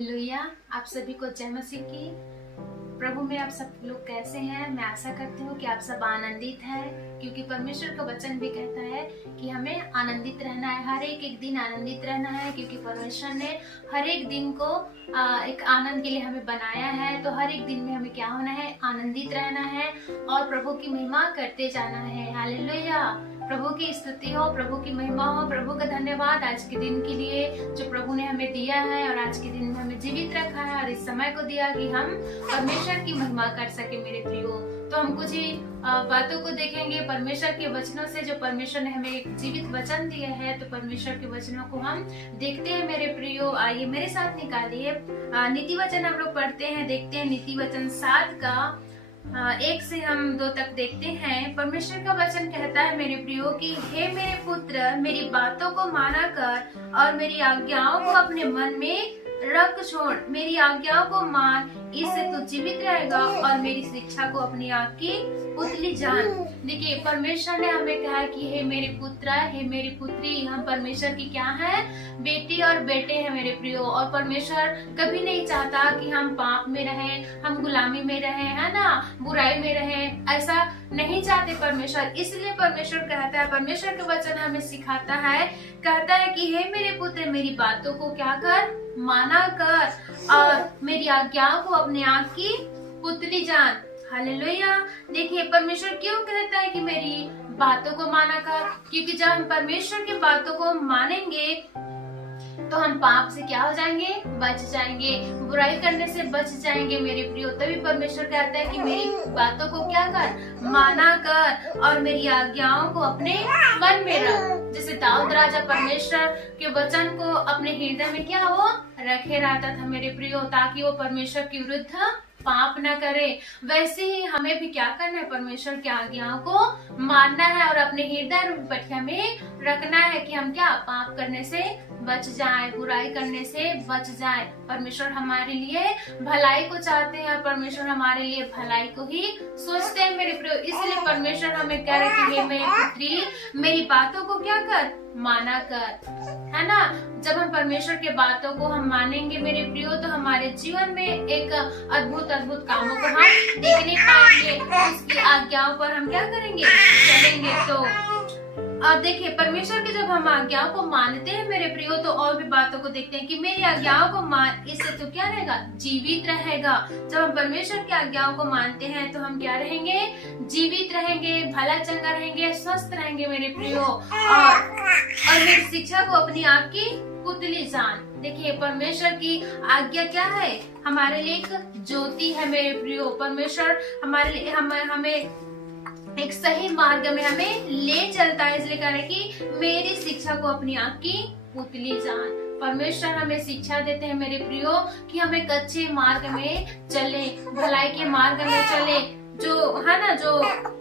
Hallelujah. आप सभी को जय मसीह की। प्रभु में आप सब लोग कैसे हैं? मैं आशा करती हूँ कि आप सब आनंदित हैं, क्योंकि परमेश्वर का वचन भी कहता है कि हमें आनंदित रहना है, हर एक दिन आनंदित रहना है, क्योंकि परमेश्वर ने हर एक दिन को एक आनंद के लिए हमें बनाया है। तो हर एक दिन में हमें क्या होना है? आनंदित रहना है और प्रभु की महिमा करते जाना है। हालेलुया। प्रभु की स्तुति हो, प्रभु की महिमा हो, प्रभु का धन्यवाद आज के दिन के लिए जो प्रभु ने हमें दिया है और आज के दिन में हमें जीवित रखा है और इस समय को दिया कि हम परमेश्वर की महिमा कर सके। मेरे प्रियो, तो हम कुछ ही बातों को देखेंगे परमेश्वर के वचनों से, जो परमेश्वर ने हमें एक जीवित वचन दिया है। तो परमेश्वर के वचनों को हम देखते हैं मेरे प्रियो। आइए मेरे साथ निकालिए नीति वचन, हम लोग पढ़ते हैं, देखते हैं नीति वचन 7 का 1 से हम 2 तक देखते हैं। परमेश्वर का वचन कहता है मेरे प्रियो कि हे मेरे पुत्र, मेरी बातों को माना कर और मेरी आज्ञाओं को अपने मन में रख छोड़। मेरी आज्ञाओं को मान, इससे तू जीवित रहेगा और मेरी शिक्षा को अपनी आँख की पुतली जान। देखिए, परमेश्वर ने हमें कहा कि हे मेरे पुत्र, हे मेरी पुत्री, हम परमेश्वर की क्या है? बेटी और बेटे हैं मेरे प्रियो। और परमेश्वर कभी नहीं चाहता कि हम पाप में रहें, हम गुलामी में रहें, है ना, बुराई में रहें। ऐसा नहीं चाहते परमेश्वर। इसलिए परमेश्वर कहता है, परमेश्वर का वचन हमें सिखाता है, कहता है कि हे मेरे पुत्र, मेरी बातों को क्या कर? माना कर और मेरी आज्ञाओं को अपने आँख की पुतली जान। हालेलुया। देखिए, परमेश्वर क्यों कहता है कि मेरी बातों को माना कर? क्योंकि जब हम परमेश्वर की बातों को मानेंगे तो हम पाप से क्या हो जाएंगे? बच जाएंगे, बुराई करने से बच जाएंगे मेरे प्रियो। तभी परमेश्वर कहता है कि मेरी बातों को क्या कर? माना कर और मेरी आज्ञाओं को अपने मन में रख। जैसे दाऊद राजा परमेश्वर के वचन को अपने हृदय में क्या वो रखे रहता था मेरे प्रियो, ताकि वो परमेश्वर के विरुद्ध पाप न करे। वैसे ही हमें भी क्या करना है? परमेश्वर की आज्ञाओं को मानना है और अपने हृदय पटिया में रखना है कि हम क्या? पाप करने से बच जाए, बुराई करने से बच जाए। परमेश्वर हमारे लिए भलाई को चाहते हैं और परमेश्वर हमारे लिए भलाई को ही सोचते हैं मेरे प्रियो। इसलिए परमेश्वर हमें कह रहे कि हे मेरी पुत्री, मेरी बातों को क्या कर? माना कर, है ना। जब हम परमेश्वर के बातों को हम मानेंगे मेरे प्रियो, तो हमारे जीवन में एक अद्भुत अद्भुत कामों को हम देखने पाएंगे। उसकी आज्ञाओं पर हम क्या करेंगे? चलेंगे। तो और देखिए, परमेश्वर की जब हम आज्ञाओं को मानते हैं मेरे प्रियो, तो और भी बातों को देखते हैं कि मेरी आज्ञाओं को मान, इससे तो क्या रहेगा? जीवित रहेगा। जब हम परमेश्वर की आज्ञाओं को मानते हैं तो हम क्या रहेंगे? जीवित रहेंगे, भला चंगा रहेंगे, स्वस्थ रहेंगे मेरे प्रियो। और मेरी शिक्षा को अपनी आँख की पुतली जान। देखिए, परमेश्वर की आज्ञा क्या है? हमारे लिए एक ज्योति है मेरे प्रियो। परमेश्वर हमारे लिए हमें एक सही मार्ग में हमें ले चलता है। इसलिए कह रहे कि मेरी शिक्षा को अपनी आँख की पुतली जान। परमेश्वर हमें शिक्षा देते हैं मेरे प्रियो कि हमें कच्चे मार्ग में चले, भलाई के मार्ग में चले, जो है ना, जो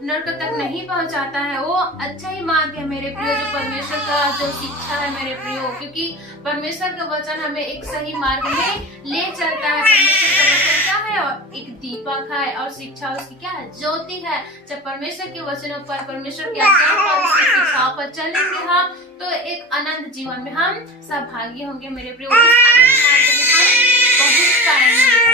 नरक तक नहीं पहुंचाता है, वो अच्छा ही मार्ग है मेरे प्रियो, जो परमेश्वर का जो शिक्षा है मेरे प्रियो। क्योंकि परमेश्वर का वचन हमें एक सही मार्ग में ले चलता है। परमेश्वर का वचन क्या है? और एक दीपक है और शिक्षा उसकी क्या है? ज्योति है। जब परमेश्वर के वचनों पर, परमेश्वर की शिक्षाओं पर चलेंगे हम, तो एक अनंत जीवन में हम सहभागी होंगे मेरे प्रियो।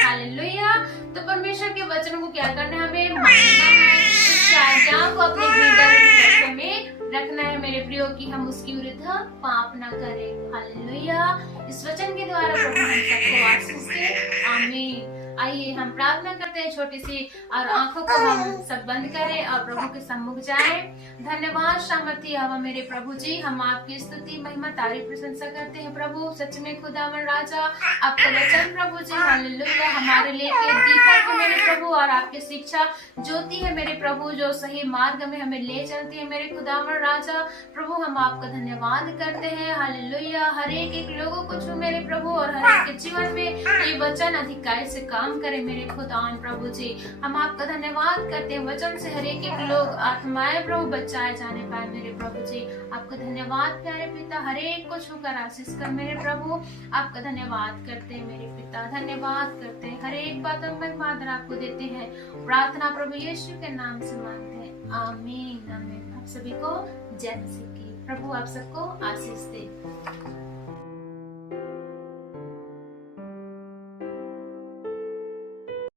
हालेलुया। तो परमेश्वर के वचनों को क्या करना है? हमें मानना है, उसकी आज्ञाओं को अपने हृदय में रखना है मेरे प्रियो, कि हम उसकी विरुद्ध पाप न करें। हालेलुया। इस वचन के द्वारा प्रभु हम सबको आशीष दे। आमीन। आइए हम प्रार्थना करते हैं छोटी सी, और आंखों को हम सब बंद करें और प्रभु के सम्मुख जाएं। धन्यवाद सामर्थी हवा मेरे प्रभु जी, हम आपकी स्तुति, महिमा, तारीफ, प्रशंसा करते हैं प्रभु। सच में खुदावन राजा, आपका वचन प्रभु जी, हालेलुया, हमारे लिए दीपक है मेरे प्रभु, और आपकी शिक्षा ज्योति है मेरे प्रभु, जो सही मार्ग में हमें ले चलती है मेरे खुदावन राजा। प्रभु, हम आपका धन्यवाद करते हैं। हालेलुया। हर एक लोगों को छू मेरे प्रभु, और हर एक के जीवन में ये वचन अधिकारी से काम करे मेरे खुदावन प्रभु जी। हम आपका धन्यवाद करते हैं, वचन से हर एक लोग आत्माएं प्रभु बचाए जाने पाए मेरे प्रभु जी। आपका धन्यवाद प्यारे पिता, हर एक को छूकर आशीष कर मेरे प्रभु। आपका धन्यवाद करते हैं मेरे पिता, धन्यवाद करते हैं। हर एक बात में मादर आपको देते हैं। प्रार्थना प्रभु यीशु के नाम से मांगते हैं। आमीन आमीन। आप सभी को जय मसीह की। प्रभु आप सबको आशीष दे।